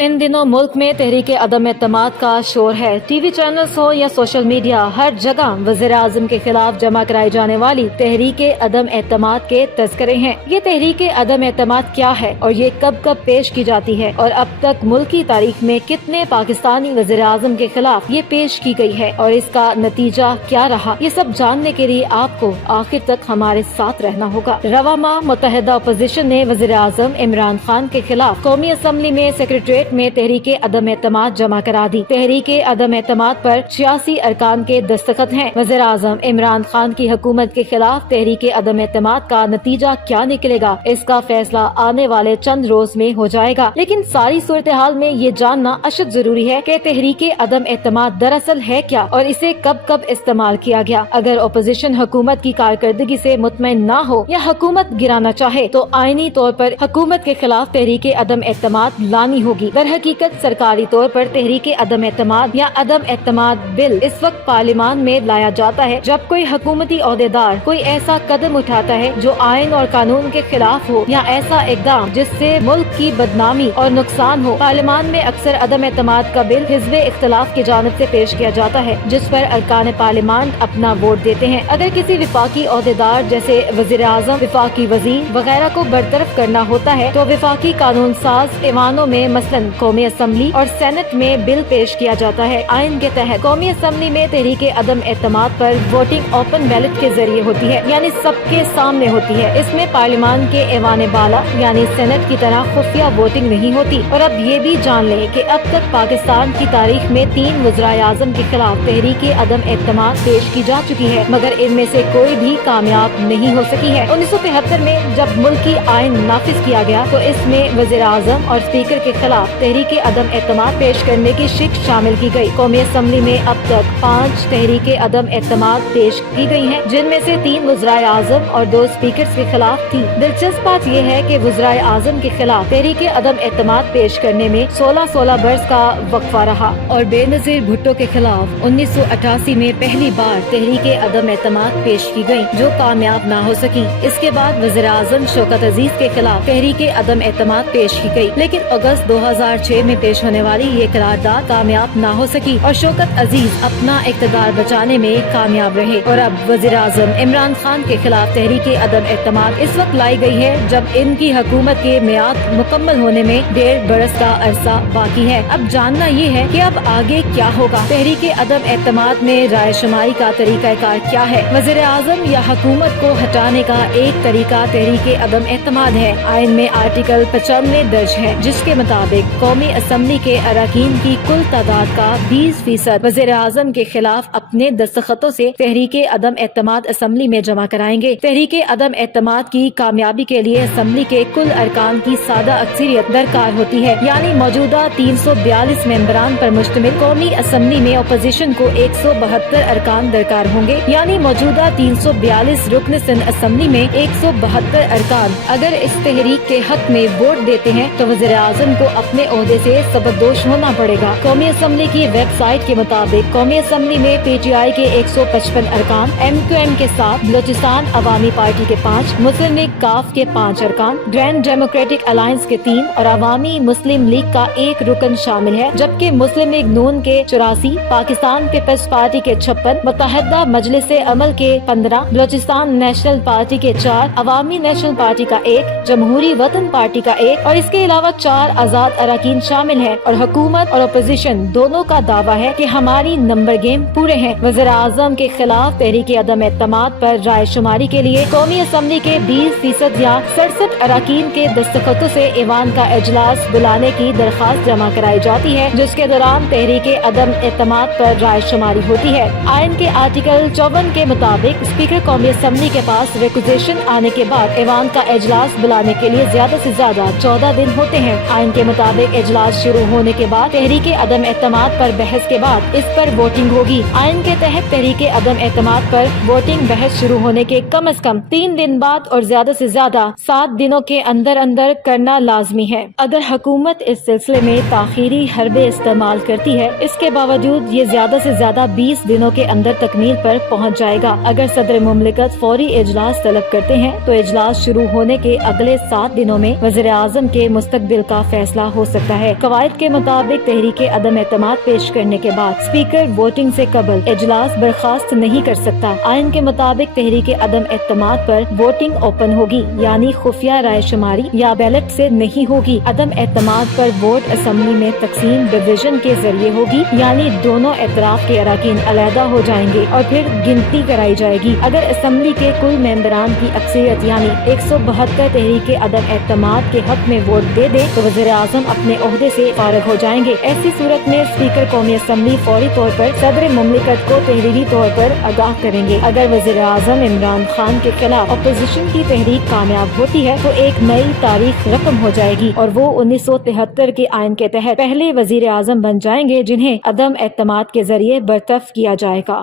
इन दिनों मुल्क में तहरीक अदम एतमाद का शोर है। टीवी चैनल्स हो या सोशल मीडिया, हर जगह वज़ीर आज़म के खिलाफ जमा कराई जाने वाली तहरीक अदम एतमाद के तस्करे हैं। ये तहरीक अदम एतमाद क्या है और ये कब कब पेश की जाती है और अब तक मुल्क की तारीख में कितने पाकिस्तानी वज़ीर आज़म के खिलाफ ये पेश की गई है और इसका नतीजा क्या रहा, ये सब जानने के लिए आपको आखिर तक हमारे साथ रहना होगा। रवा माह मुत्तहिदा अपोजिशन ने वज़ीर आज़म इमरान खान के खिलाफ कौमी असम्बली में सेक्रेटरीट में तहरीक अदम एतमाद जमा करा दी। तहरीक अदम एतमाद पर 86 अरकान के दस्तखत हैं। वज़ीर आज़म इमरान खान की हुकूमत के खिलाफ तहरीक अदम एतमाद का नतीजा क्या निकलेगा, इसका फैसला आने वाले चंद रोज में हो जाएगा। लेकिन सारी सूरत हाल में ये जानना अशद जरूरी है कि तहरीक अदम एतमाद दरअसल है क्या और इसे कब कब इस्तेमाल किया गया। अगर अपोजिशन हुकूमत की कारकर्दगी से मुतमईन न हो या हुकूमत गिराना चाहे तो आईनी तौर पर हुकूमत के खिलाफ तहरीक अदम एतमाद लानी होगी। दर हकीकत सरकारी तौर पर तहरीक अदम एतमाद या अदम एतमाद बिल इस वक्त पार्लियामान में लाया जाता है जब कोई हुकूमती ओहदेदार कोई ऐसा कदम उठाता है जो आइन और कानून के खिलाफ हो या ऐसा इकदाम जिससे मुल्क की बदनामी और नुकसान हो। पार्लियामान में अक्सर अदम एतमाद का बिल हिज़्ब इख्तिलाफ की जानिब से पेश किया जाता है जिस पर अरकान पार्लियामान अपना वोट देते हैं। अगर किसी विफाकी ओहदेदार जैसे वज़ीर आज़म, विफाकी वज़ीर वगैरह को बरतरफ करना होता है तो विफाकी कानून साज ऐवानों में मसलन कौमी असम्बली और सेनेट में बिल पेश किया जाता है। आइन के तहत कौमी असम्बली में तहरीक अदम एतमाद पर वोटिंग ओपन बैलेट के जरिए होती है, यानी सबके सामने होती है। इसमें पार्लियामान के ऐवान बाला यानी सेनेट की तरह खुफिया वोटिंग नहीं होती। और अब ये भी जान लें कि अब तक पाकिस्तान की तारीख में 3 वज़ीर आज़म के खिलाफ तहरीक अदम एतमाद पेश की जा चुकी है, मगर इनमें से कोई भी कामयाब नहीं हो सकी है। 1973 में जब मुल्की आइन नाफिज किया गया तो इसमें वज़ीर आज़म और स्पीकर के खिलाफ तहरीक अदम एतमाद पेश करने की शिक शामिल की गई। कौमी असम्बली में अब तक 5 तहरीक अदम एतमाद पेश की गई हैं, जिनमें से 3 वज़ीर आज़म और 2 स्पीकर के खिलाफ थी। दिलचस्प बात यह है कि वज़ीर आज़म के खिलाफ तहरीक अदम एतमाद पेश करने में 16 बरस का वक्फा रहा और बेनज़ीर भुट्टो के खिलाफ 1988 में पहली बार तहरीक अदम एतमाद पेश की गई जो कामयाब न हो सकी। इसके बाद वज़ीर आज़म शौकत अजीज के खिलाफ तहरीक अदम एतमाद पेश की गई, लेकिन अगस्त 2006 में पेश होने वाली ये करारदाद कामयाब न हो सकी और शौकत अजीज अपना इक़्तिदार बचाने में कामयाब रहे। और अब वज़ीर आज़म इमरान खान के खिलाफ तहरीक अदम एतमाद इस वक्त लाई गई है जब इनकी हुकूमत के मियाद मुकम्मल होने में 1.5 बरस का अरसा बाकी है। अब जानना ये है कि अब आगे क्या होगा। तहरीक अदम एतमाद में राय शुमारी का तरीका कार क्या है। वज़ीर आज़म या हुकूमत को हटाने का एक तरीका तहरीक अदम एतमाद है। आइन में आर्टिकल 95 दर्ज है जिसके मुताबिक कौमी असम्बली के अरकान की कुल तादाद का 20% वज़ीर आज़म के खिलाफ अपने दस्तखतों से तहरीक अदम एतमाद असम्बली में जमा कराएंगे। तहरीक अदम एतमाद की कामयाबी के लिए असम्बली के कुल अरकान की सादा अक्सरियत दरकार होती है, यानी मौजूदा 342 मेंबरान पर मुश्तमिल कौमी असम्बली में अपोजिशन को 172 अरकान दरकार होंगे, यानी मौजूदा 342 रुकन सिंध असम्बली में 172 अरकान अगर इस तहरीक के हक में वोट देते हैं तो वज़ीर आज़म को अपने ओहदे से सबकदोश होना पड़ेगा। कौमी असम्बली की वेबसाइट के मुताबिक कौमी असम्बली में PTI के 155 अरकान, MQM के 7, बलोचिस्तान अवामी पार्टी के 5, मुस्लिम लीग काफ के 5 अरकान, ग्रैंड डेमोक्रेटिक अलायंस के 3 और अवामी मुस्लिम लीग का 1 रुकन शामिल है, जबकि मुस्लिम लीग नून के 84, पाकिस्तान पीपल्स पार्टी के 56, मुत्तहिदा मजलिस अमल के 15, बलोचिस्तान नेशनल पार्टी के 4, अवामी नेशनल पार्टी का 1, जमहूरी वतन पार्टी का 1 और इसके अलावा 4 आजाद अरकान शामिल है। और हुकूमत और अपोजिशन दोनों का दावा है कि हमारी नंबर गेम पूरे हैं। वज़ीर आज़म के खिलाफ तहरीक अदम एतमाद पर राय शुमारी के लिए कौमी असम्बली के 20% या 67 अरकान के दस्तखतों से ईवान का इजलास बुलाने की दरख्वास्त जमा कराई जाती है, जिसके दौरान तहरीक अदम एतमाद पर राय शुमारी होती है। आइन के आर्टिकल 54 के मुताबिक स्पीकर कौमी असम्बली के पास रिक्वेजिशन आने के बाद ईवान का इजलास बुलाने के लिए ज्यादा से ज्यादा 14 दिन होते हैं। आइन के मुताबिक इजलास शुरू होने के बाद तहरीक अदम एतमाद पर बहस के बाद इस पर वोटिंग होगी। आइन के तहत तहरीक अदम एतमाद पर वोटिंग बहस शुरू होने के कम से कम 3 दिन बाद और ज्यादा से ज्यादा 7 दिनों के अंदर अंदर करना लाजमी है। अगर हुकूमत इस सिलसिले में ताखीरी हरबे इस्तेमाल करती है, इसके बावजूद ये ज्यादा से ज्यादा 20 दिनों के अंदर तकमील पर पहुँच जाएगा। अगर सदर मुमलिकत फौरी इजलास तलब करते हैं तो इजलास शुरू होने के अगले 7 दिनों में वज़ीर आज़म के मुस्तकबिल का फैसला हो सकता है। कवायद के मुताबिक तहरीक अदम एतमाद पेश करने के बाद स्पीकर वोटिंग से कबल इजलास बर्खास्त नहीं कर सकता। आइन के मुताबिक तहरीक अदम एतमाद पर वोटिंग ओपन होगी, यानी खुफिया राय शुमारी या बैलेट से नहीं होगी। अदम एतमाद पर वोट असेंबली में तकसीम डिवीजन के जरिए होगी, यानी दोनों एतराफ के अरकान अलहदा हो जाएंगे और फिर गिनती कराई जाएगी। अगर असेंबली के कुल मेंबरान की अक्सरियत यानी 172 तहरीक अदम एतमाद के हक में वोट दे दे तो वज़ीर आज़म अपने ओहदे से फारिग हो जाएंगे। ऐसी सूरत में स्पीकर कौमी असेंबली फौरी तौर पर सदर मुमलिकत को तहरीरी तौर पर आगाह करेंगे। अगर वज़ीर आज़म इमरान खान के खिलाफ अपोजिशन की तहरीक कामयाब होती है तो एक नई तारीख रकम हो जाएगी और वो 1973 के आइन के तहत पहले वज़ीर आज़म बन जाएंगे जिन्हें अदम एतमाद के जरिए बर्तरफ किया जाएगा।